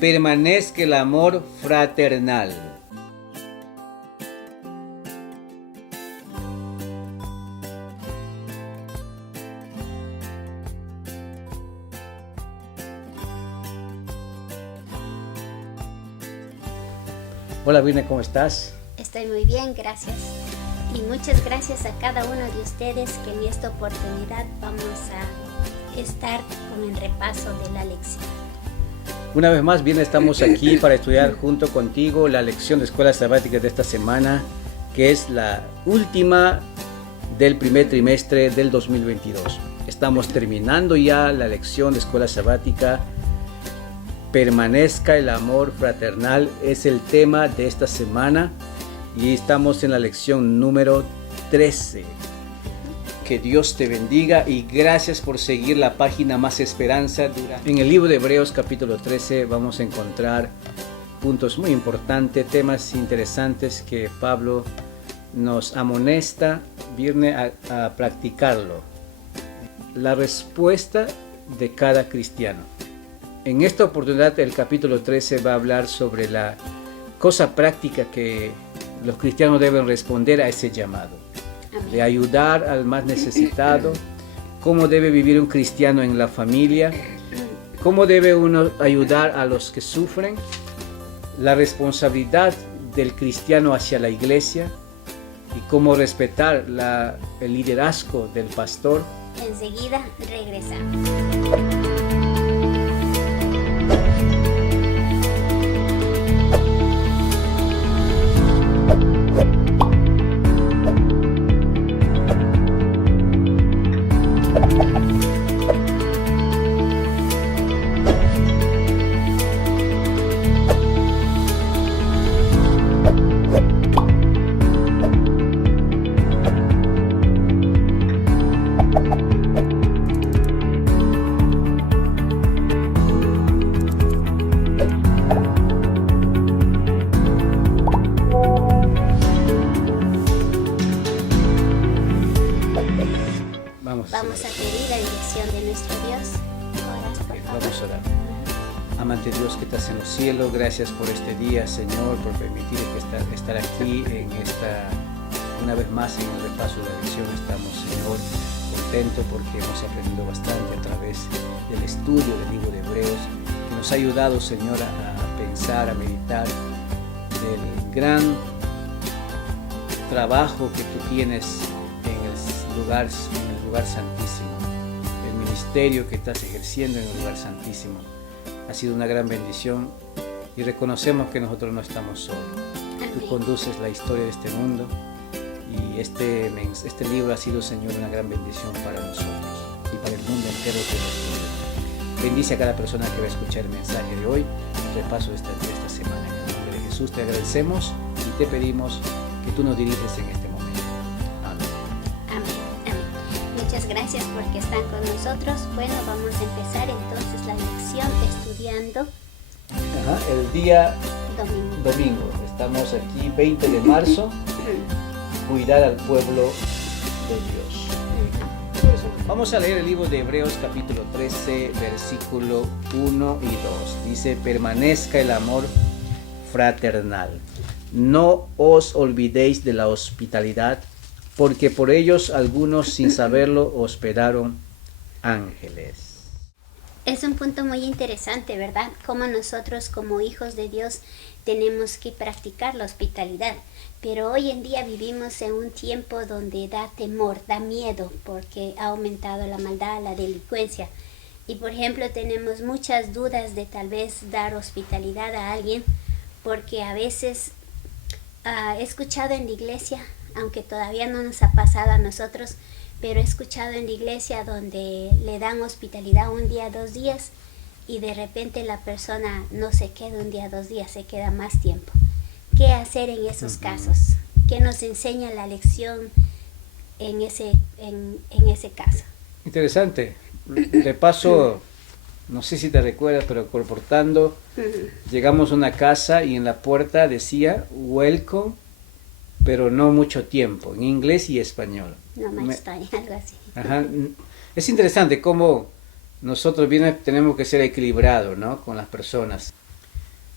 permanezca el amor fraternal. Hola Virne, ¿cómo estás? Estoy muy bien, gracias. Y muchas gracias a cada uno de ustedes que en esta oportunidad vamos a estar con el repaso de la lección. Una vez más, Virne, estamos aquí para estudiar junto contigo la lección de Escuela Sabática de esta semana, que es la última del primer trimestre del 2022. Estamos terminando ya la lección de Escuela Sabática. Permanezca el amor fraternal es el tema de esta semana y estamos en la lección número 13. Que Dios te bendiga y gracias por seguir la página Más Esperanza. En el libro de Hebreos capítulo 13 vamos a encontrar puntos muy importantes, temas interesantes que Pablo nos amonesta, viene a practicarlo. La respuesta de cada cristiano. En esta oportunidad el capítulo 13 va a hablar sobre la cosa práctica que los cristianos deben responder a ese llamado. De ayudar al más necesitado, cómo debe vivir un cristiano en la familia, cómo debe uno ayudar a los que sufren, la responsabilidad del cristiano hacia la iglesia y cómo respetar el liderazgo del pastor. Enseguida regresamos. Vamos a pedir la dirección de nuestro Dios. Oras, por favor. Vamos a orar. Amante Dios que estás en los cielos, gracias por este día, Señor, por permitir estar aquí una vez más en el repaso de la lección. Estamos, Señor, contentos porque hemos aprendido bastante a través del estudio del libro de Hebreos, que nos ha ayudado, Señor, a pensar, a meditar del gran trabajo que tú tienes en el lugar santísimo, el ministerio que estás ejerciendo en el lugar santísimo. Ha sido una gran bendición y reconocemos que nosotros no estamos solos. Tú conduces la historia de este mundo y este libro ha sido, Señor, una gran bendición para nosotros y para el mundo entero que nos rodea. Bendice a cada persona que va a escuchar el mensaje de hoy, el repaso de esta semana. En el nombre de Jesús te agradecemos y te pedimos que tú nos diriges en este momento. Muchas gracias porque están con nosotros. Bueno, vamos a empezar entonces la lección estudiando el día domingo. Estamos aquí 20 de marzo. Cuidar al pueblo de Dios. Vamos a leer el libro de Hebreos capítulo 13 versículo 1 y 2. Dice: permanezca el amor fraternal. No os olvidéis de la hospitalidad, porque por ellos algunos sin saberlo hospedaron ángeles. Es un punto muy interesante, ¿verdad? Cómo nosotros como hijos de Dios tenemos que practicar la hospitalidad. Pero hoy en día vivimos en un tiempo donde da temor, da miedo, porque ha aumentado la maldad, la delincuencia. Y por ejemplo tenemos muchas dudas de tal vez dar hospitalidad a alguien, porque a veces he escuchado en la iglesia, aunque todavía no nos ha pasado a nosotros, pero he escuchado en la iglesia donde le dan hospitalidad un día, 2 días, y de repente la persona no se queda un día, 2 días, se queda más tiempo. ¿Qué hacer en esos casos? ¿Qué nos enseña la lección en ese caso? Interesante. De paso, no sé si te recuerdas, pero colportando, llegamos a una casa y en la puerta decía welcome, pero no mucho tiempo, en inglés y español. No más time, algo así. Ajá. Es interesante cómo nosotros tenemos que ser equilibrados, ¿no?, con las personas.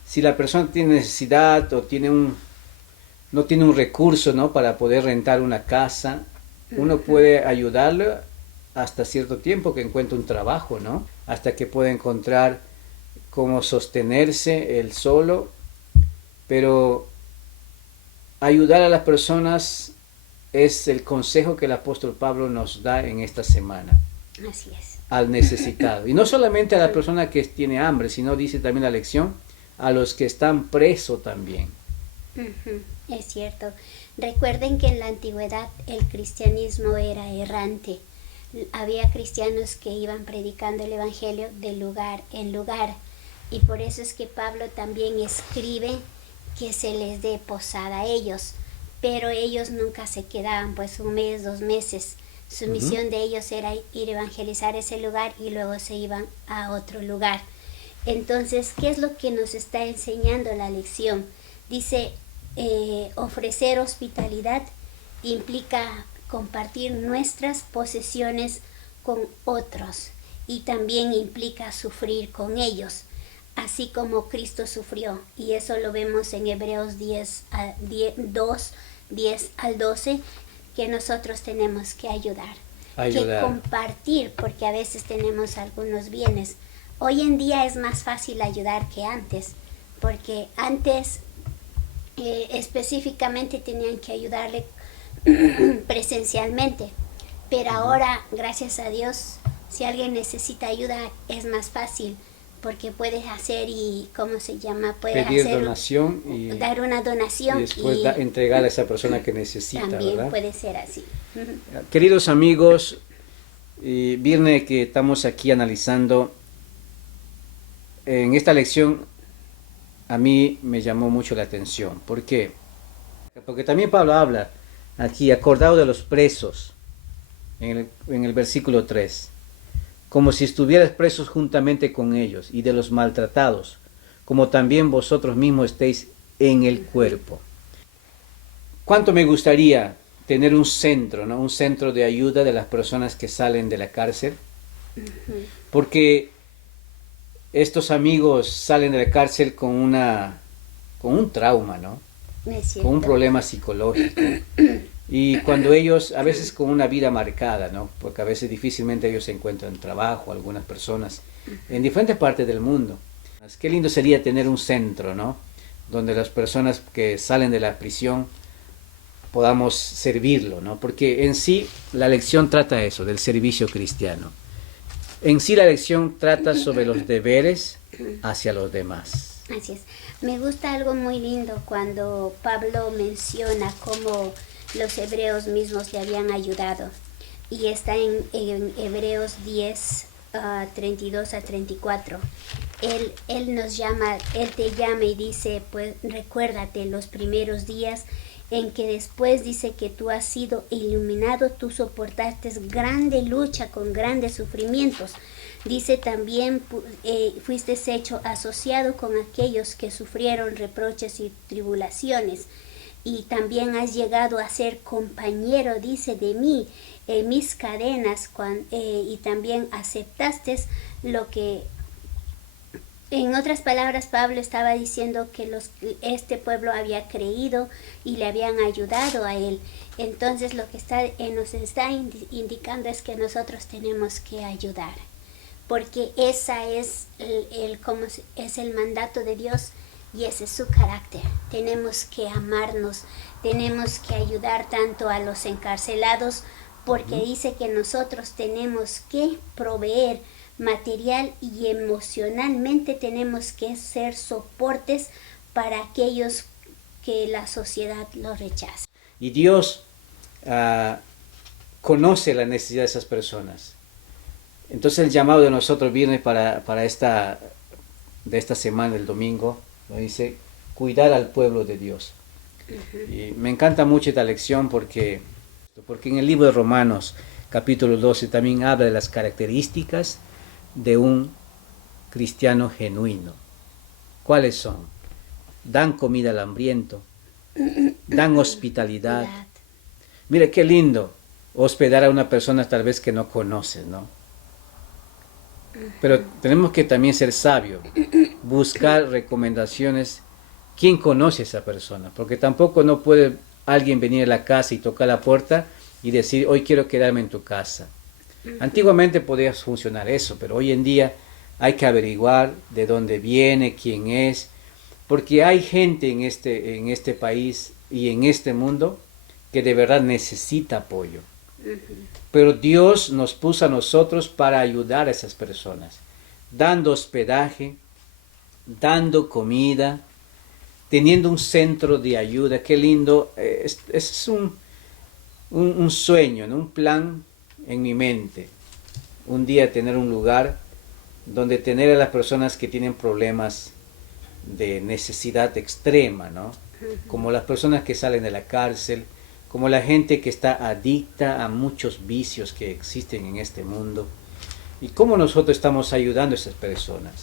si la persona tiene necesidad o no tiene un recurso, ¿no?, para poder rentar una casa, uno puede ayudarlo hasta cierto tiempo que encuentre un trabajo, ¿no? Hasta que pueda encontrar cómo sostenerse él solo. Pero ayudar a las personas es el consejo que el apóstol Pablo nos da en esta semana. Así es. Al necesitado. Y no solamente a la persona que tiene hambre, sino, dice también la lección, a los que están presos también. Es cierto. Recuerden que en la antigüedad el cristianismo era errante. Había cristianos que iban predicando el evangelio de lugar en lugar. Y por eso es que Pablo también escribe que se les dé posada a ellos. Pero ellos nunca se quedaban, pues 1 mes, 2 meses. Su misión de ellos era ir a evangelizar ese lugar y luego se iban a otro lugar. Entonces, ¿qué es lo que nos está enseñando la lección? Dice, ofrecer hospitalidad implica compartir nuestras posesiones con otros y también implica sufrir con ellos, así como Cristo sufrió. Y eso lo vemos en Hebreos 10 al 12, que nosotros tenemos que ayudar, que compartir, porque a veces tenemos algunos bienes. Hoy en día es más fácil ayudar que antes, porque antes específicamente tenían que ayudarle presencialmente, pero ahora, gracias a Dios, si alguien necesita ayuda es más fácil, porque puedes hacer puedes pedir hacer, donación y dar una donación y después entregar a esa persona que necesita. También, ¿verdad? puede ser así. Queridos amigos, viernes que estamos aquí analizando, en esta lección a mí me llamó mucho la atención. ¿Por qué? Porque también Pablo habla aquí, acordado de los presos, en el versículo 3, como si estuvieras presos juntamente con ellos, y de los maltratados, como también vosotros mismos estéis en el cuerpo. ¿Cuánto me gustaría tener un centro, ¿no?, un centro de ayuda de las personas que salen de la cárcel? Porque estos amigos salen de la cárcel con un trauma, ¿no?, con un problema psicológico. Y cuando ellos, a veces con una vida marcada, ¿no?, porque a veces difícilmente ellos encuentran trabajo, algunas personas, en diferentes partes del mundo. Qué lindo sería tener un centro, ¿no?, donde las personas que salen de la prisión podamos servirlo, ¿no? Porque en sí la lección trata eso, del servicio cristiano. En sí la lección trata sobre los deberes hacia los demás. Así es. Me gusta algo muy lindo cuando Pablo menciona cómo los hebreos mismos le habían ayudado. Y está en Hebreos 10, 32 a 34. Él te llama y dice, pues recuérdate los primeros días en que después dice que tú has sido iluminado, tú soportaste grande lucha con grandes sufrimientos. Dice también, fuiste hecho asociado con aquellos que sufrieron reproches y tribulaciones. Y también has llegado a ser compañero, dice, de mí, en mis cadenas, y también aceptaste lo que... En otras palabras, Pablo estaba diciendo que este pueblo había creído y le habían ayudado a él. Entonces lo que nos está indicando es que nosotros tenemos que ayudar, porque esa es el mandato de Dios y ese es su carácter. Tenemos que amarnos, tenemos que ayudar tanto a los encarcelados, porque dice que nosotros tenemos que proveer material y emocionalmente, tenemos que ser soportes para aquellos que la sociedad los rechaza. Y Dios conoce la necesidad de esas personas. Entonces el llamado de nosotros viene para esta semana, el domingo, dice, cuidar al pueblo de Dios. Y me encanta mucho esta lección porque en el libro de Romanos, capítulo 12, también habla de las características de un cristiano genuino. ¿Cuáles son? Dan comida al hambriento, dan hospitalidad. Mira qué lindo hospedar a una persona tal vez que no conoces, ¿no? Pero tenemos que también ser sabios buscar recomendaciones. ¿Quién conoce a esa persona? Porque tampoco no puede alguien venir a la casa y tocar la puerta y decir, hoy quiero quedarme en tu casa. Antiguamente podía funcionar eso, pero hoy en día hay que averiguar de dónde viene, quién es, porque hay gente en este país y en este mundo que de verdad necesita apoyo. Pero Dios nos puso a nosotros para ayudar a esas personas, dando hospedaje, dando comida, teniendo un centro de ayuda. Qué lindo, es un sueño, ¿no? Un plan en mi mente. Un día tener un lugar donde tener a las personas que tienen problemas de necesidad extrema, ¿no? Como las personas que salen de la cárcel, como la gente que está adicta a muchos vicios que existen en este mundo. Y cómo nosotros estamos ayudando a esas personas.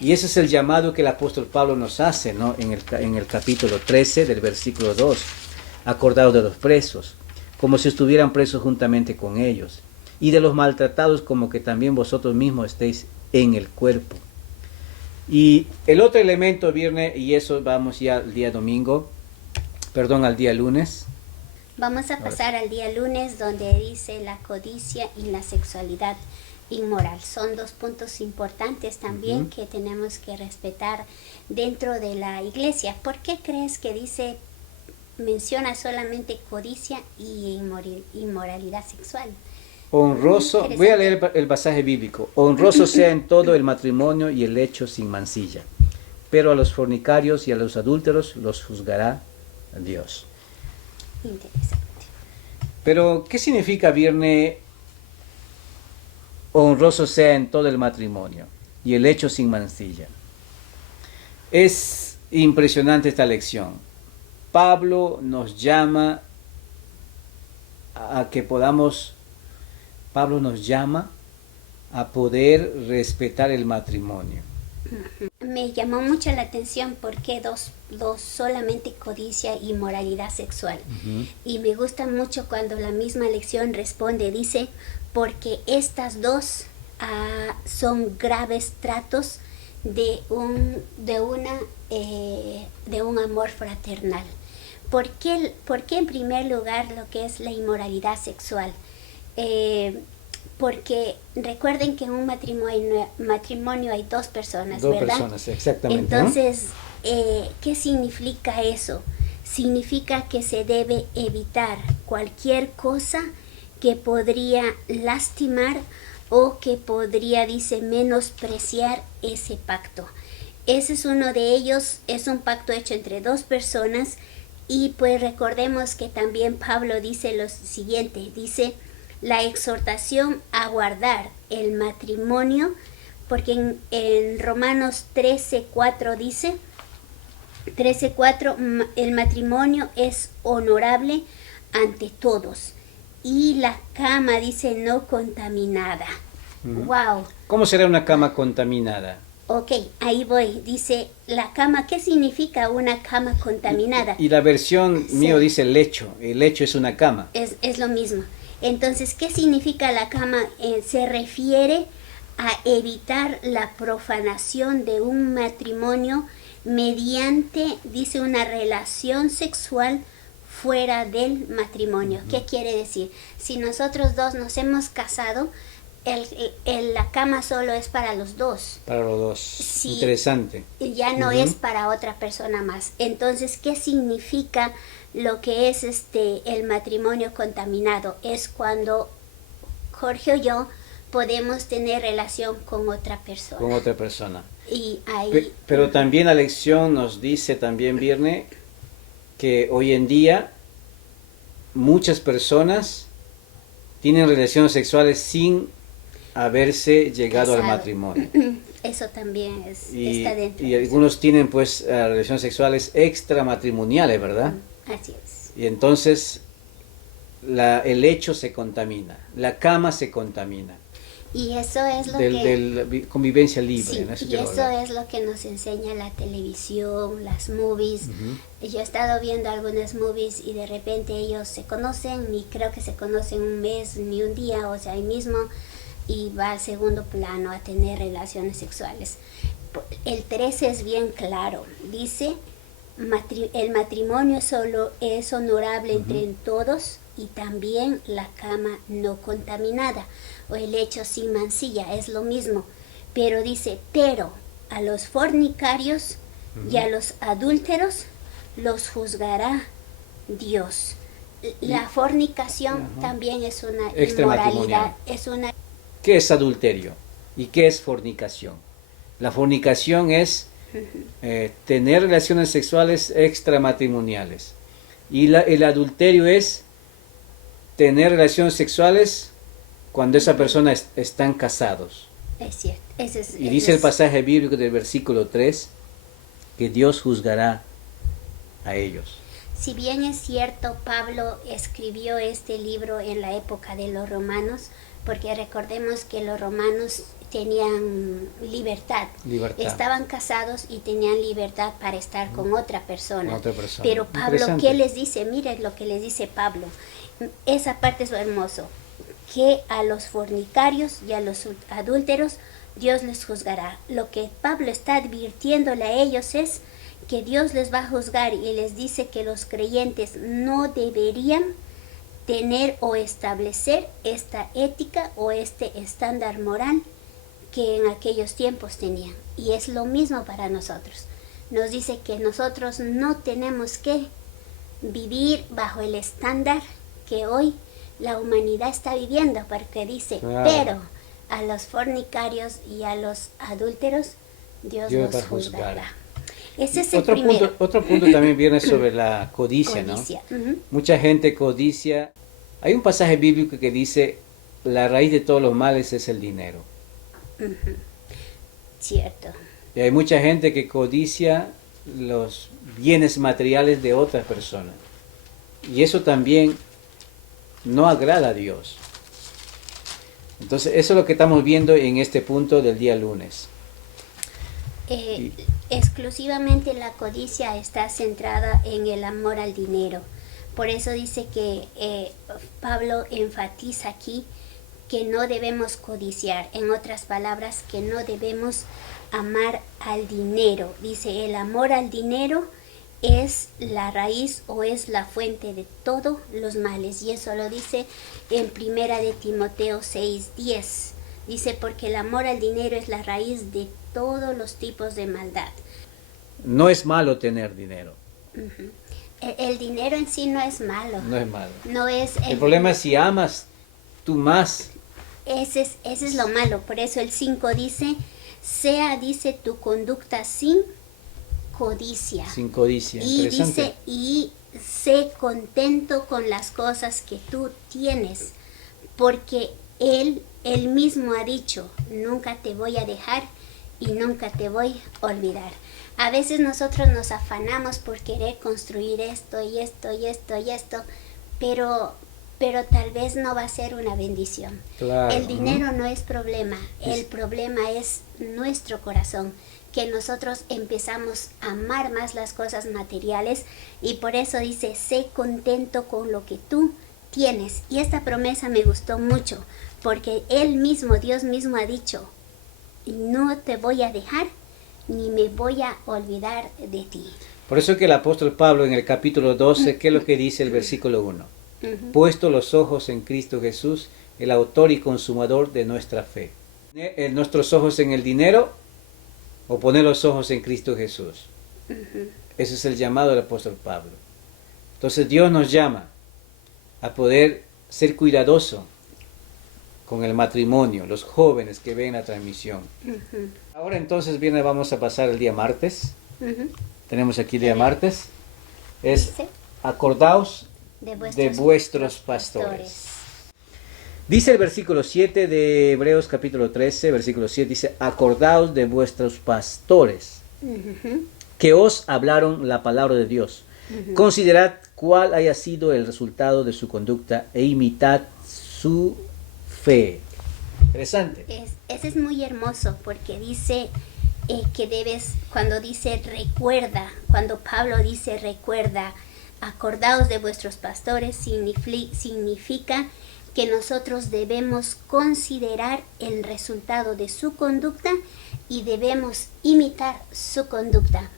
Y ese es el llamado que el apóstol Pablo nos hace, ¿no? En el capítulo 13 del versículo 2. Acordaos de los presos, como si estuvieran presos juntamente con ellos, y de los maltratados, como que también vosotros mismos estéis en el cuerpo. Y el otro elemento viene, y eso vamos ya al día al día lunes. Vamos a pasar al día lunes, donde dice la codicia y la sexualidad inmoral. Son dos puntos importantes también que tenemos que respetar dentro de la iglesia. ¿Por qué crees que menciona solamente codicia y inmoralidad sexual? Honroso, voy a leer el pasaje bíblico. Honroso sea en todo el matrimonio y el lecho sin mancilla, pero a los fornicarios y a los adúlteros los juzgará Dios. Interesante. Pero, ¿qué significa viernes? Honroso sea en todo el matrimonio y el lecho sin mancilla. Es impresionante esta lección. Pablo nos llama a que Pablo nos llama a poder respetar el matrimonio. Me llamó mucho la atención porque dos solamente codicia y moralidad sexual. Y me gusta mucho cuando la misma lección responde, dice, porque estas dos son graves tratos de un amor fraternal. ¿Por qué en primer lugar lo que es la inmoralidad sexual? Porque recuerden que en un matrimonio hay dos personas, Dos ¿verdad? personas, exactamente. Entonces, ¿qué significa eso? Significa que se debe evitar cualquier cosa que podría lastimar o que podría, menospreciar ese pacto. Ese es uno de ellos, es un pacto hecho entre dos personas, y pues recordemos que también Pablo dice lo siguiente, dice la exhortación a guardar el matrimonio, porque en Romanos 13:4 dice, 13:4, el matrimonio es honorable ante todos, y la cama dice no contaminada. Wow. ¿Cómo será una cama contaminada? Ok, ahí voy. Dice la cama. ¿Qué significa una cama contaminada? Y la versión mío dice lecho. El lecho es una cama. Es lo mismo. Entonces, ¿qué significa la cama? Se refiere a evitar la profanación de un matrimonio mediante, dice, una relación sexual fuera del matrimonio. ¿Qué quiere decir? Si nosotros dos nos hemos casado, la cama solo es para los dos. Para los dos. Sí, interesante. Ya no es para otra persona más. Entonces, ¿qué significa lo que es el matrimonio contaminado? Es cuando Jorge o yo podemos tener relación con otra persona. Con otra persona. Y ahí, pero también la lección nos dice también, Virne, que hoy en día muchas personas tienen relaciones sexuales sin haberse llegado al matrimonio. Eso también está dentro. Y algunos tienen pues relaciones sexuales extramatrimoniales, ¿verdad? Así es. Y entonces el hecho se contamina, la cama se contamina. Y eso es lo de convivencia libre. Sí, ¿no? y eso es lo que nos enseña la televisión, las movies. Yo he estado viendo algunas movies y de repente ellos se conocen, y creo que se conocen un mes ni un día, o sea, ahí mismo, y va al segundo plano a tener relaciones sexuales. El 13 es bien claro. Dice, el matrimonio solo es honorable entre todos y también la cama no contaminada o el hecho sin mancilla, es lo mismo. Pero dice, pero a los fornicarios y a los adúlteros los juzgará Dios. La fornicación también es una inmoralidad, es una... ¿Qué es adulterio? ¿Y qué es fornicación? La fornicación es tener relaciones sexuales extramatrimoniales. Y el adulterio es tener relaciones sexuales cuando esa persona están casados. Es cierto. Y dice el pasaje bíblico del versículo 3 que Dios juzgará a ellos. Si bien es cierto, Pablo escribió este libro en la época de los romanos, porque recordemos que los romanos tenían libertad. Estaban casados y tenían libertad para estar con otra persona. Pero Pablo, ¿qué les dice? Miren lo que les dice Pablo. Esa parte es lo hermoso, que a los fornicarios y a los adúlteros Dios les juzgará. Lo que Pablo está advirtiéndole a ellos es que Dios les va a juzgar y les dice que los creyentes no deberían tener o establecer esta ética o este estándar moral que en aquellos tiempos tenían. Y es lo mismo para nosotros. Nos dice que nosotros no tenemos que vivir bajo el estándar que hoy la humanidad está viviendo, porque dice, pero a los fornicarios y a los adúlteros Dios los juzgará. Ese es otro punto también viene sobre la codicia, ¿no? Mucha gente codicia. Hay un pasaje bíblico que dice, la raíz de todos los males es el dinero. Cierto. Y hay mucha gente que codicia los bienes materiales de otras personas. Y eso también no agrada a Dios. Entonces, eso es lo que estamos viendo en este punto del día lunes. Exclusivamente la codicia está centrada en el amor al dinero. Por eso dice que Pablo enfatiza aquí que no debemos codiciar. En otras palabras, que no debemos amar al dinero. Dice, el amor al dinero es la raíz o es la fuente de todos los males. Y eso lo dice en Primera de Timoteo 6:10. Dice, porque el amor al dinero es la raíz de todos los tipos de maldad. No es malo tener dinero. El dinero en sí no es malo. No es malo. No es el problema es si amas tú más. Ese es lo malo. Por eso el 5 dice, dice tu conducta sin codicia. Sin codicia. Y dice, y sé contento con las cosas que tú tienes, porque Él mismo ha dicho, nunca te voy a dejar y nunca te voy a olvidar. A veces nosotros nos afanamos por querer construir esto y esto y esto y esto, pero tal vez no va a ser una bendición. Claro. El dinero no es problema, el problema es nuestro corazón, que nosotros empezamos a amar más las cosas materiales y por eso dice, sé contento con lo que tú tienes. Y esta promesa me gustó mucho, porque Él mismo, Dios mismo ha dicho, no te voy a dejar ni me voy a olvidar de ti. Por eso que el apóstol Pablo en el capítulo 12, ¿qué es lo que dice el versículo 1? Puesto los ojos en Cristo Jesús, el autor y consumador de nuestra fe. ¿Nuestros ojos en el dinero o poner los ojos en Cristo Jesús? Ese es el llamado del apóstol Pablo. Entonces Dios nos llama a poder ser cuidadoso con el matrimonio, los jóvenes que ven la transmisión. Ahora entonces vamos a pasar el día martes. Tenemos aquí el día martes. Es acordaos de vuestros pastores. Dice el versículo 7 de Hebreos capítulo 13, versículo 7, dice, acordaos de vuestros pastores que os hablaron la palabra de Dios. Considerad cuál haya sido el resultado de su conducta e imitad su fe. Interesante. Ese es muy hermoso porque dice que debes, cuando dice recuerda, cuando Pablo dice recuerda, acordaos de vuestros pastores, significa que nosotros debemos considerar el resultado de su conducta y debemos imitar su conducta.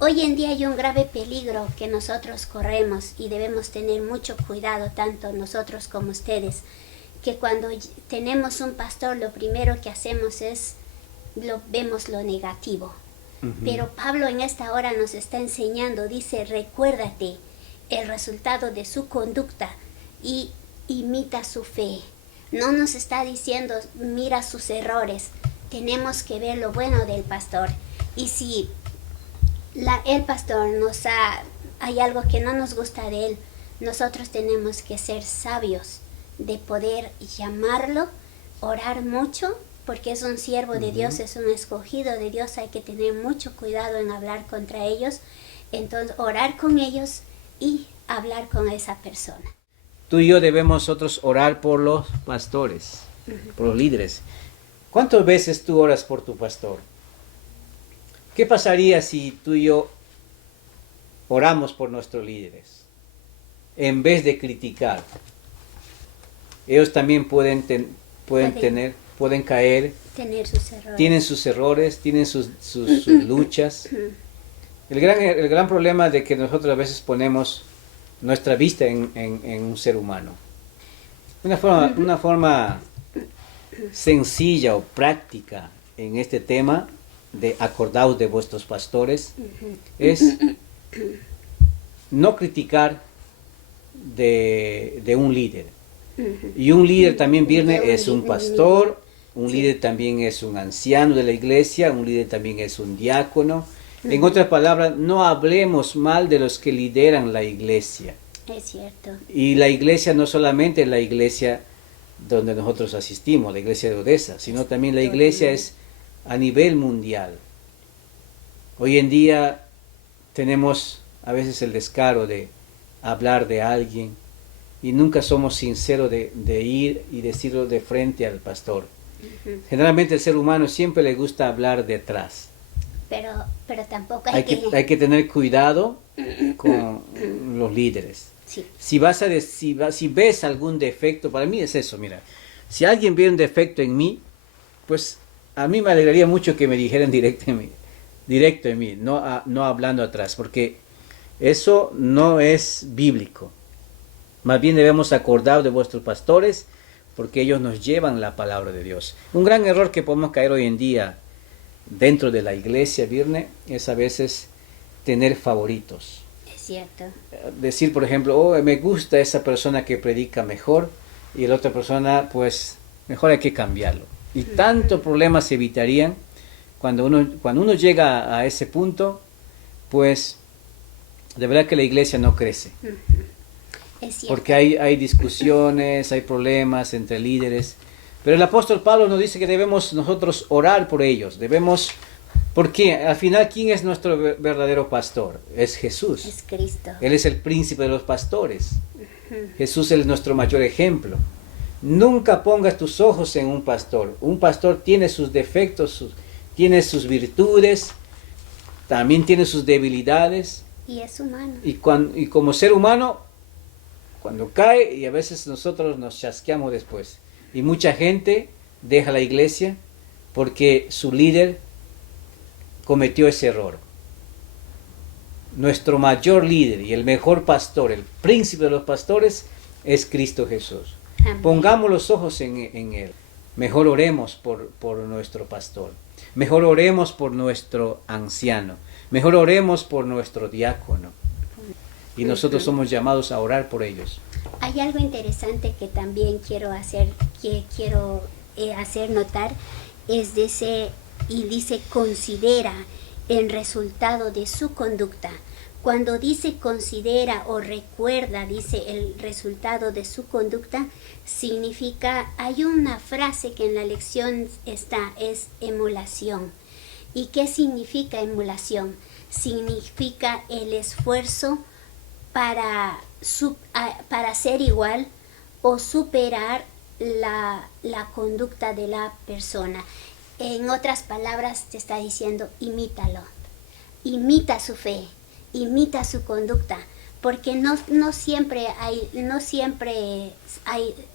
Hoy en día hay un grave peligro que nosotros corremos y debemos tener mucho cuidado, tanto nosotros como ustedes, que cuando tenemos un pastor lo primero que hacemos es vemos lo negativo. Pero Pablo en esta hora nos está enseñando, dice, recuérdate el resultado de su conducta y imita su fe. No nos está diciendo mira sus errores, tenemos que ver lo bueno del pastor. Y si el pastor hay algo que no nos gusta de él, nosotros tenemos que ser sabios de poder llamarlo, orar mucho, porque es un siervo de Dios, es un escogido de Dios, hay que tener mucho cuidado en hablar contra ellos. Entonces orar con ellos y hablar con esa persona. Tú y yo debemos nosotros orar por los pastores, por los líderes. ¿Cuántas veces tú oras por tu pastor? ¿Qué pasaría si tú y yo oramos por nuestros líderes? En vez de criticar. Ellos también pueden caer, tener sus errores. Tienen sus errores, tienen sus luchas. El gran problema de que nosotros a veces ponemos nuestra vista en un ser humano. Una forma sencilla o práctica en este tema de acordaos de vuestros pastores es no criticar de un líder. Y un líder también es un pastor, un líder también es un anciano de la iglesia, un líder también es un diácono. En otras palabras, no hablemos mal de los que lideran la iglesia. Es cierto. Y la iglesia no solamente es la iglesia donde nosotros asistimos, la iglesia de Odessa, sino también la iglesia es a nivel mundial. Hoy en día tenemos a veces el descaro de hablar de alguien y nunca somos sinceros de ir y decirlo de frente al pastor. Generalmente el ser humano siempre le gusta hablar detrás. Pero tampoco hay que tener cuidado con los líderes. Sí. Si ves algún defecto, para mí es eso, mira. Si alguien ve un defecto en mí, pues a mí me alegraría mucho que me dijeran directo en mí, no hablando atrás, porque eso no es bíblico. Más bien debemos acordar de vuestros pastores, porque ellos nos llevan la palabra de Dios. Un gran error que podemos caer hoy en día dentro de la iglesia, Virne, es a veces tener favoritos. Es cierto. Decir, por ejemplo, me gusta esa persona que predica mejor, y la otra persona, pues, mejor hay que cambiarlo. Y tantos problemas se evitarían cuando uno llega a ese punto, pues, de verdad que la iglesia no crece. Es cierto. Porque hay discusiones, hay problemas entre líderes. Pero el apóstol Pablo nos dice que debemos nosotros orar por ellos. Porque al final, ¿quién es nuestro verdadero pastor? Es Jesús. Es Cristo. Él es el príncipe de los pastores. Jesús es nuestro mayor ejemplo. Nunca pongas tus ojos en un pastor. Un pastor tiene sus defectos, tiene sus virtudes, también tiene sus debilidades. Y es humano. Y como ser humano, cuando cae, y a veces nosotros nos chasqueamos después. Y mucha gente deja la iglesia porque su líder cometió ese error. Nuestro mayor líder y el mejor pastor, el príncipe de los pastores, es Cristo Jesús. Amén. Pongamos los ojos en Él. Mejor oremos por nuestro pastor. Mejor oremos por nuestro anciano. Mejor oremos por nuestro diácono. Y nosotros somos llamados a orar por ellos. Hay algo interesante que también quiero hacer notar, dice considera el resultado de su conducta. Cuando dice considera o recuerda, dice el resultado de su conducta, significa, hay una frase que en la lección es emulación. ¿Y qué significa emulación? Significa el esfuerzo para ser igual o superar la conducta de la persona. En otras palabras, te está diciendo, imítalo. Imita su fe, imita su conducta, porque no siempre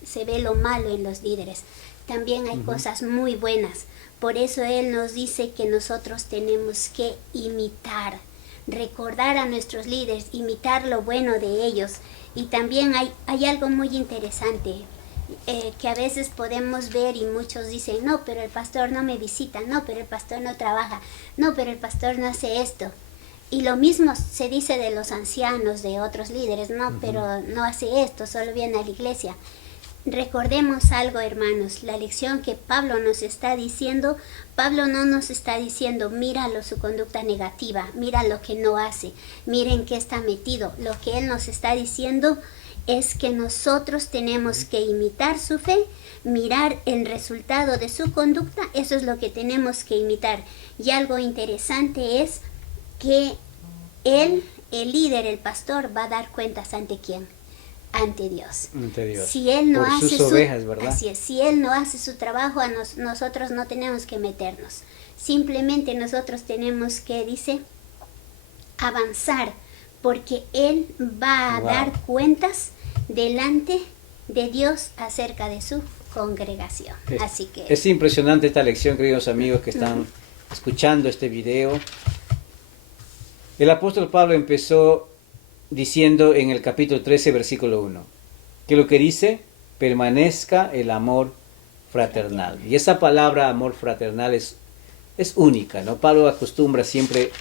se ve lo malo en los líderes, también hay cosas muy buenas. Por eso Él nos dice que nosotros tenemos que imitar, recordar a nuestros líderes, imitar lo bueno de ellos. Y también hay algo muy interesante que a veces podemos ver y muchos dicen, no, pero el pastor no me visita, no, pero el pastor no trabaja, no, pero el pastor no hace esto. Y lo mismo se dice de los ancianos, de otros líderes, no, pero no hace esto, solo viene a la iglesia. Recordemos algo, hermanos, la lección que Pablo nos está diciendo. Pablo no nos está diciendo, míralo su conducta negativa, mira lo que no hace, miren qué está metido. Lo que él nos está diciendo es que nosotros tenemos que imitar su fe, mirar el resultado de su conducta, eso es lo que tenemos que imitar. Y algo interesante es que él, el líder, el pastor, va a dar cuentas ¿ante quién? Ante Dios. Ante Dios. Si él no por hace sus ovejas, ¿verdad? Así es, si él no hace su trabajo, nosotros no tenemos que meternos. Simplemente nosotros tenemos que, dice, avanzar, porque él va a dar cuentas delante de Dios acerca de su congregación. Así que es impresionante esta lección, queridos amigos que están escuchando este video. El apóstol Pablo empezó diciendo en el capítulo 13, versículo 1, que lo que dice, permanezca el amor fraternal. Y esa palabra amor fraternal es única, ¿no? Pablo acostumbra siempre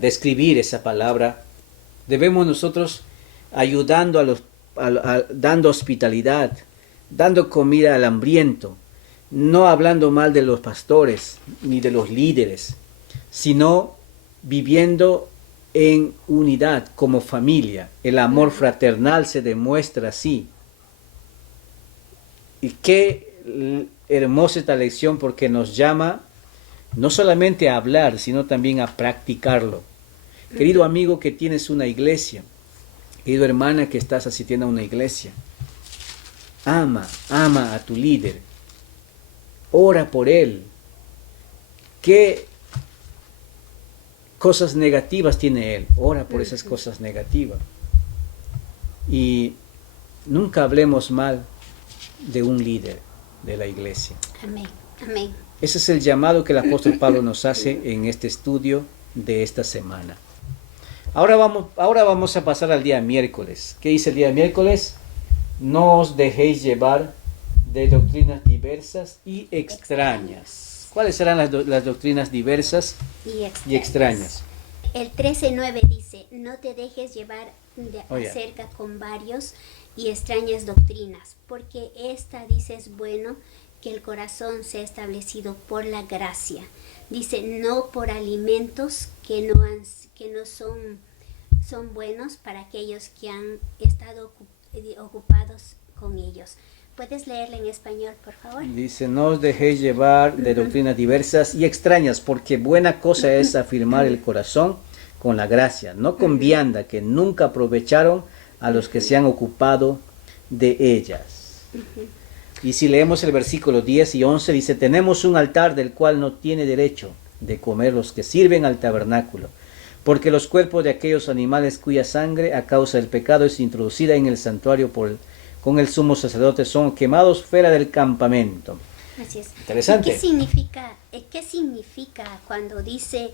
describir esa palabra. Debemos nosotros ayudando dando hospitalidad, dando comida al hambriento, no hablando mal de los pastores ni de los líderes, sino viviendo en unidad como familia. El amor fraternal se demuestra así. Y qué hermosa esta lección, porque nos llama no solamente a hablar, sino también a practicarlo. Querido amigo que tienes una iglesia, querido hermana que estás asistiendo a una iglesia, ama a tu líder, ora por él. ¿Qué cosas negativas tiene él? Ora por esas cosas negativas. Y nunca hablemos mal de un líder de la iglesia. amén, amén. Ese es el llamado que el apóstol Pablo nos hace en este estudio de esta semana. Ahora vamos a pasar al día miércoles. ¿Qué dice el día miércoles? No os dejéis llevar de doctrinas diversas y extrañas. ¿Cuáles serán las doctrinas diversas y extrañas? El 13:9 dice, no te dejes llevar acerca con varios y extrañas doctrinas, porque esta, dice, es bueno que el corazón sea establecido por la gracia. Dice, no por alimentos que no son buenos para aquellos que han estado ocupados con ellos. ¿Puedes leerla en español, por favor? Dice, no os dejéis llevar de doctrinas diversas y extrañas, porque buena cosa es afirmar el corazón con la gracia, no con vianda, que nunca aprovecharon a los que se han ocupado de ellas. Y si leemos el versículo 10 y 11, dice, tenemos un altar del cual no tiene derecho de comer los que sirven al tabernáculo, porque los cuerpos de aquellos animales cuya sangre a causa del pecado es introducida en el santuario con el sumo sacerdote son quemados fuera del campamento. Así es. Interesante. ¿Qué significa cuando dice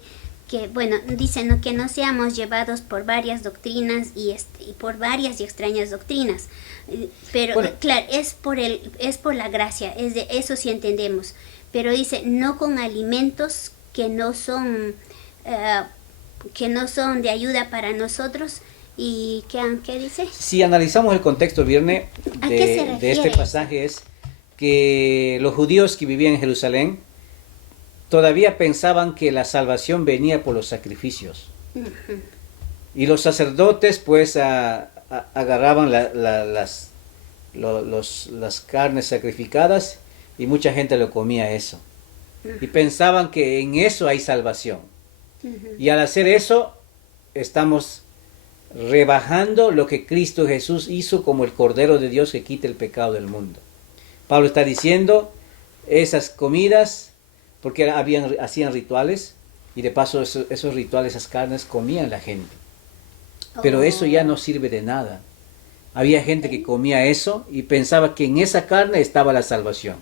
que, bueno, dice ¿no? que no seamos llevados por varias doctrinas y por varias y extrañas doctrinas? Pero bueno, claro, es por la gracia, de eso sí entendemos. Pero dice no con alimentos que no son de ayuda para nosotros. ¿Y qué dice? Si analizamos el contexto, Virne, de este pasaje, es que los judíos que vivían en Jerusalén todavía pensaban que la salvación venía por los sacrificios. Y los sacerdotes pues agarraban las carnes sacrificadas y mucha gente lo comía eso. Y pensaban que en eso hay salvación. Y al hacer eso estamos rebajando lo que Cristo Jesús hizo como el Cordero de Dios que quita el pecado del mundo. Pablo está diciendo esas comidas, porque hacían rituales, y de paso esos rituales, esas carnes comían la gente. Pero eso ya no sirve de nada. Había gente que comía eso y pensaba que en esa carne estaba la salvación.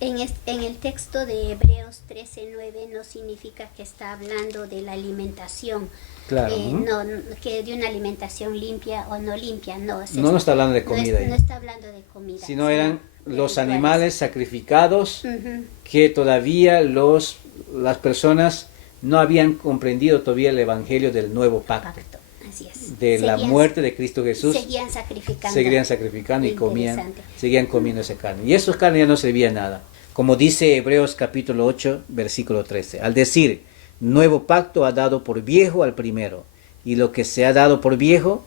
En el texto de Hebreos 13:9 no significa que está hablando de la alimentación, Claro. no, que de una alimentación limpia o no limpia, no. No está hablando de comida. No está hablando de comida. Sino eran de los rituales. animales sacrificados Ujú. que todavía las personas no habían comprendido todavía el evangelio del nuevo pacto. Así es. De la muerte de Cristo Jesús. Seguían sacrificando. Seguían sacrificando y Interesante. seguían comiendo esa carne. Y esa carne ya no servía a nada. Como dice Hebreos capítulo 8, versículo 13. Al decir, nuevo pacto ha dado por viejo al primero, y lo que se ha dado por viejo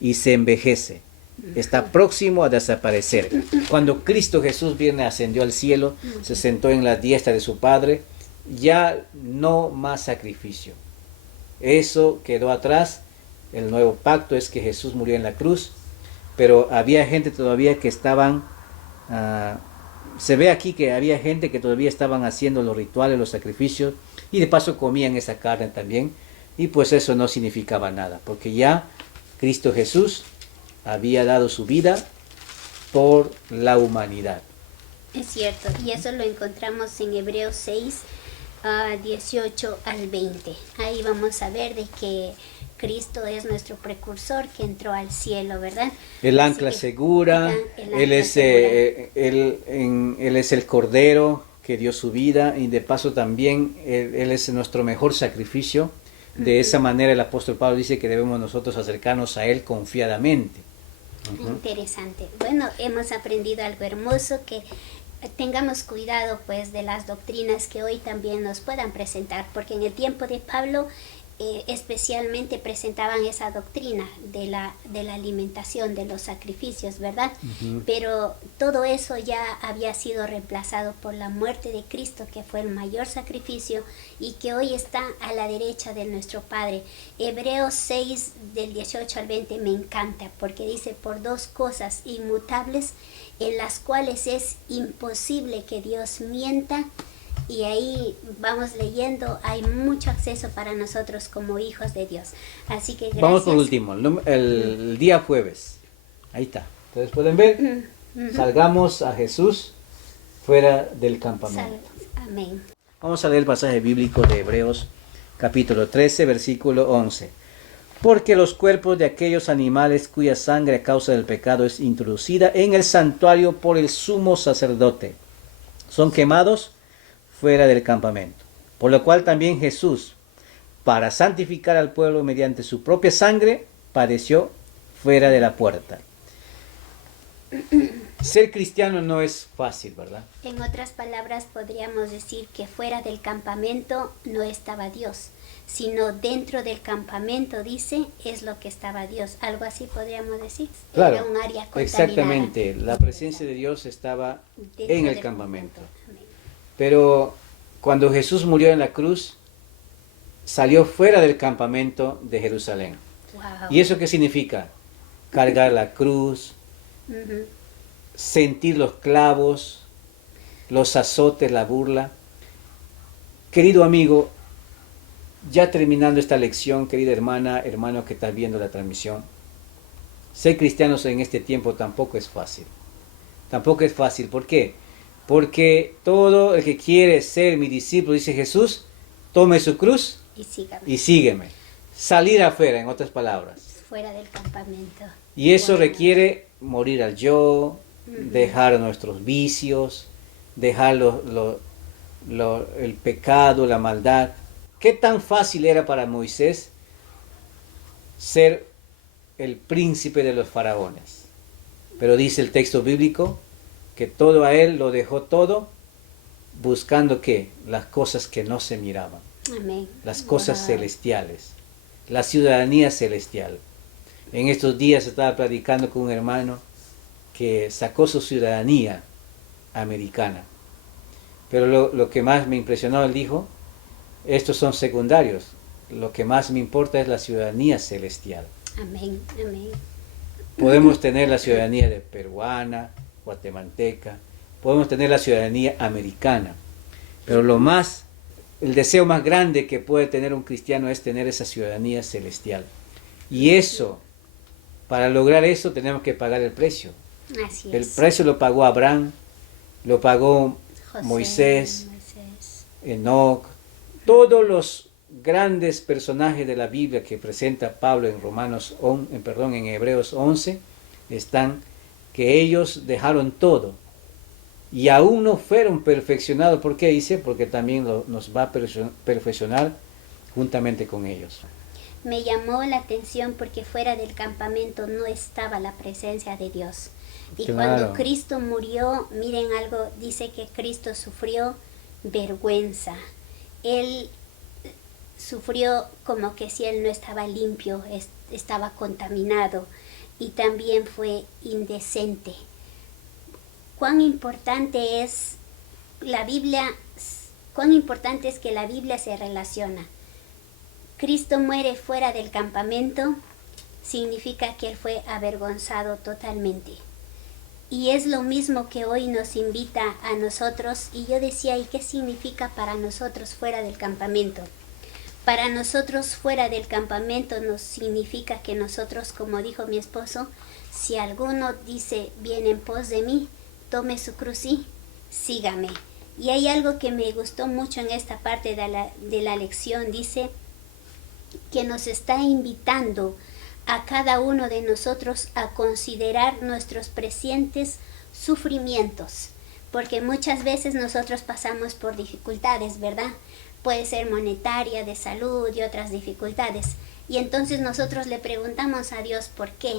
y se envejece, está próximo a desaparecer. Cuando Cristo Jesús viene, ascendió al cielo, se sentó en la diestra de su Padre, ya no más sacrificio. Eso quedó atrás. El nuevo pacto es que Jesús murió en la cruz, pero había gente todavía que estaban, se ve aquí que había gente que todavía estaban haciendo los rituales, los sacrificios, y de paso comían esa carne también, y pues eso no significaba nada, porque ya Cristo Jesús había dado su vida por la humanidad. Es cierto, y eso lo encontramos en Hebreos 6, 18 al 20. Ahí vamos a ver de que Cristo es nuestro precursor que entró al cielo, ¿verdad? El ancla segura, Él es el Cordero que dio su vida, y de paso también Él es nuestro mejor sacrificio. De esa manera el apóstol Pablo dice que debemos nosotros acercarnos a Él confiadamente. Interesante. Bueno, hemos aprendido algo hermoso, que tengamos cuidado pues de las doctrinas que hoy también nos puedan presentar, porque en el tiempo de Pablo especialmente presentaban esa doctrina de la alimentación, de los sacrificios, ¿verdad? Pero todo eso ya había sido reemplazado por la muerte de Cristo, que fue el mayor sacrificio y que hoy está a la derecha de nuestro Padre. Hebreos 6 del 18 al 20 me encanta, porque dice: por dos cosas inmutables en las cuales es imposible que Dios mienta. Y ahí vamos leyendo, hay mucho acceso para nosotros como hijos de Dios. Así que gracias. Vamos por último, el día jueves. Ahí está. Ustedes pueden ver. Salgamos a Jesús fuera del campamento. Amén. Vamos a leer el pasaje bíblico de Hebreos capítulo 13, versículo 11. Porque los cuerpos de aquellos animales cuya sangre a causa del pecado es introducida en el santuario por el sumo sacerdote, son quemados fuera del campamento. Por lo cual también Jesús, para santificar al pueblo mediante su propia sangre, padeció fuera de la puerta. Ser cristiano no es fácil, ¿verdad? En otras palabras, podríamos decir que fuera del campamento no estaba Dios, sino dentro del campamento, dice, es lo que estaba Dios. Algo así podríamos decir. Claro, era un área contaminada. exactamente. La presencia de Dios estaba Dentro en el del campamento. Amén. Pero cuando Jesús murió en la cruz, salió fuera del campamento de Jerusalén. Wow. ¿Y eso qué significa? Cargar la cruz, sentir los clavos, los azotes, la burla. Querido amigo, ya terminando esta lección, querida hermana, hermano que estás viendo la transmisión, ser cristianos en este tiempo tampoco es fácil. Tampoco es fácil. ¿Por qué? Porque todo el que quiere ser mi discípulo, dice Jesús, tome su cruz y sígueme. Salir afuera, en otras palabras. Fuera del campamento. Y eso requiere morir al yo, dejar nuestros vicios, dejar el pecado, la maldad. ¿Qué tan fácil era para Moisés ser el príncipe de los faraones? Pero dice el texto bíblico que todo a él lo dejó todo, buscando ¿qué? Las cosas que no se miraban. Amén. Las cosas celestiales, la ciudadanía celestial. En estos días estaba platicando con un hermano que sacó su ciudadanía americana. Pero lo que más me impresionó, él dijo, estos son secundarios. Lo que más me importa es la ciudadanía celestial. Amén, amén. Podemos tener la ciudadanía de peruana, guatemalteca, podemos tener la ciudadanía americana, pero el deseo más grande que puede tener un cristiano es tener esa ciudadanía celestial. Y eso, para lograr eso, tenemos que pagar el precio. Así El es. precio lo pagó Abraham, lo pagó José, Moisés, Enoc, todos los grandes personajes de la Biblia que presenta Pablo en en Hebreos 11, están que ellos dejaron todo y aún no fueron perfeccionados. ¿Por qué dice? Porque también nos va a perfeccionar juntamente con ellos. Me llamó la atención porque fuera del campamento no estaba la presencia de Dios. Y Claro. cuando Cristo murió, miren algo, dice que Cristo sufrió vergüenza. Él sufrió como que si él no estaba limpio, estaba contaminado, y también fue indecente. Cuán importante es la Biblia, cuán importante es que la Biblia se relaciona. Cristo muere fuera del campamento, significa que él fue avergonzado totalmente. Y es lo mismo que hoy nos invita a nosotros. Y yo decía, ¿y qué significa para nosotros fuera del campamento? Para nosotros fuera del campamento nos significa que nosotros, como dijo mi esposo, si alguno dice, viene en pos de mí, tome su cruz y sígame. Y hay algo que me gustó mucho en esta parte de la lección, dice que nos está invitando a cada uno de nosotros a considerar nuestros presentes sufrimientos, porque muchas veces nosotros pasamos por dificultades, ¿verdad? Puede ser monetaria, de salud y otras dificultades, y entonces nosotros le preguntamos a Dios por qué,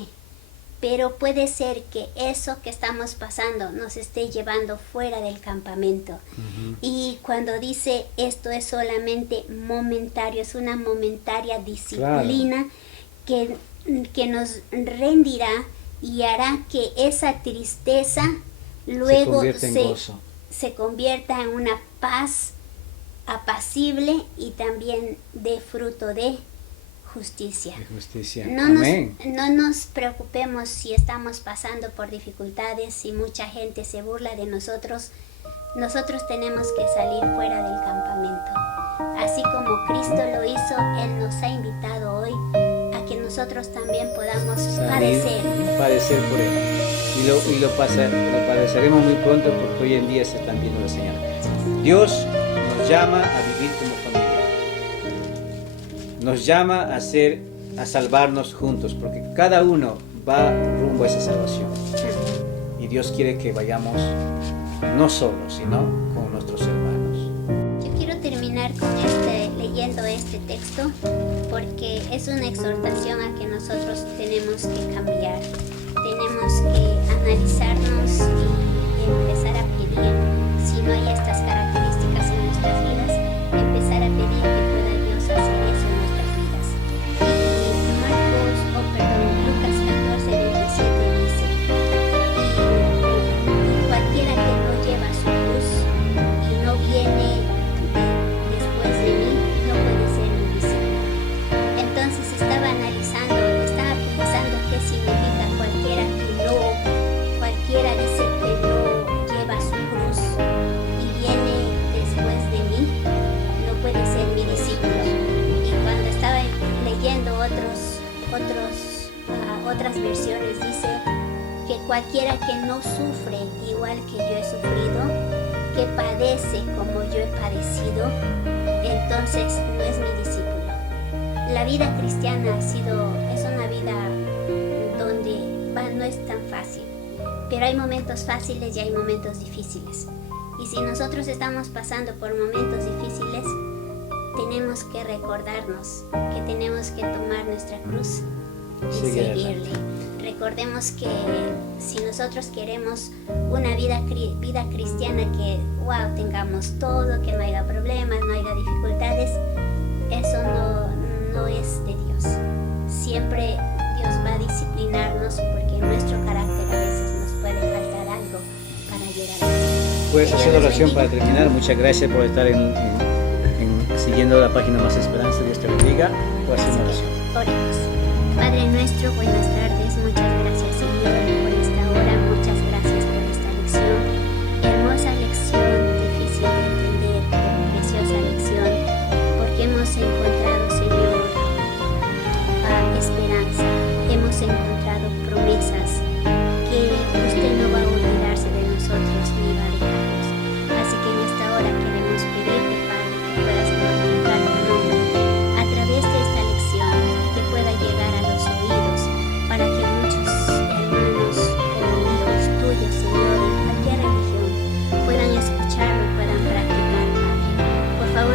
pero puede ser que eso que estamos pasando nos esté llevando fuera del campamento. Y cuando dice esto es solamente momentario, es una momentaria disciplina, claro, que nos rendirá y hará que esa tristeza luego se convierta en una paz apacible y también de fruto de justicia. No nos preocupemos si estamos pasando por dificultades, si mucha gente se burla de nosotros. Nosotros tenemos que salir fuera del campamento. Así como Cristo lo hizo, Él nos ha invitado hoy a que nosotros también podamos padecer por Él. Y lo padeceremos muy pronto, porque hoy en día se están viendo las señales. Dios nos llama a vivir como familia. Nos llama a salvarnos juntos, porque cada uno va rumbo a esa salvación. Y Dios quiere que vayamos no solos, sino con nuestros hermanos. Yo quiero terminar con leyendo este texto, porque es una exhortación a que nosotros tenemos que cambiar. Tenemos que analizarnos y empezar a pedir, si no hay estas características en nuestras vidas, empezar a pedir que pueda Dios hacer eso en nuestras vidas. Y Lucas 14:27 dice, y cualquiera que no lleva su cruz y no viene después de mí, no puede ser mi discípulo. Entonces estaba pensando qué significa cualquiera dice que no lleva su cruz y viene después de mí, no puede ser mi discípulo. Y cuando estaba leyendo otras versiones, dice que cualquiera que no sufre igual que yo he sufrido, que padece como yo he padecido, entonces no es mi discípulo. La vida cristiana es una vida donde no es tan fácil, pero hay momentos fáciles y hay momentos difíciles. Y si nosotros estamos pasando por momentos difíciles, tenemos que recordarnos que tenemos que tomar nuestra cruz y seguirle. Recordemos que si nosotros queremos una vida cristiana que tengamos todo, que no haya problemas, no haya dificultades, eso no es de Dios. Siempre Dios va a disciplinarnos, porque en nuestro carácter a veces nos puede faltar algo para llegar a eso. Puedes hacer oración para terminar. Muchas gracias por estar siguiendo la página Más Esperanza. Dios te bendiga. Puedes hacer una oración. Oremos. Padre nuestro, buenas tardes. Muchas gracias, Señor, por esta hora. Muchas gracias por esta lección. Hermosa lección, difícil de entender, pero preciosa lección, porque hemos encontrado, Señor, esperanza.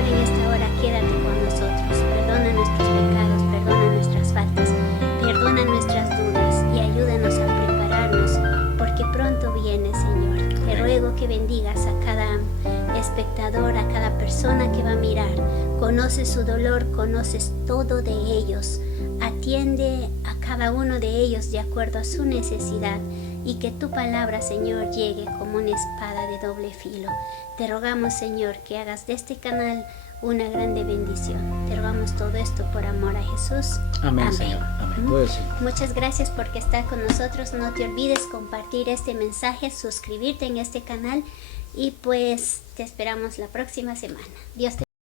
en esta hora quédate con nosotros. Perdona nuestros pecados, perdona nuestras faltas, perdona nuestras dudas y ayúdanos a prepararnos porque pronto viene, Señor. Te ruego que bendigas a cada espectador, a cada persona que va a mirar. Conoces su dolor, conoces todo de ellos. Atiende a cada uno de ellos de acuerdo a su necesidad y que tu palabra, Señor, llegue como una espada de doble filo. Te rogamos, Señor, que hagas de este canal una grande bendición. Te rogamos todo esto por amor a Jesús. Amén, Señor. Amén. Muchas gracias por estar con nosotros. No te olvides compartir este mensaje, suscribirte en este canal y pues te esperamos la próxima semana. Dios te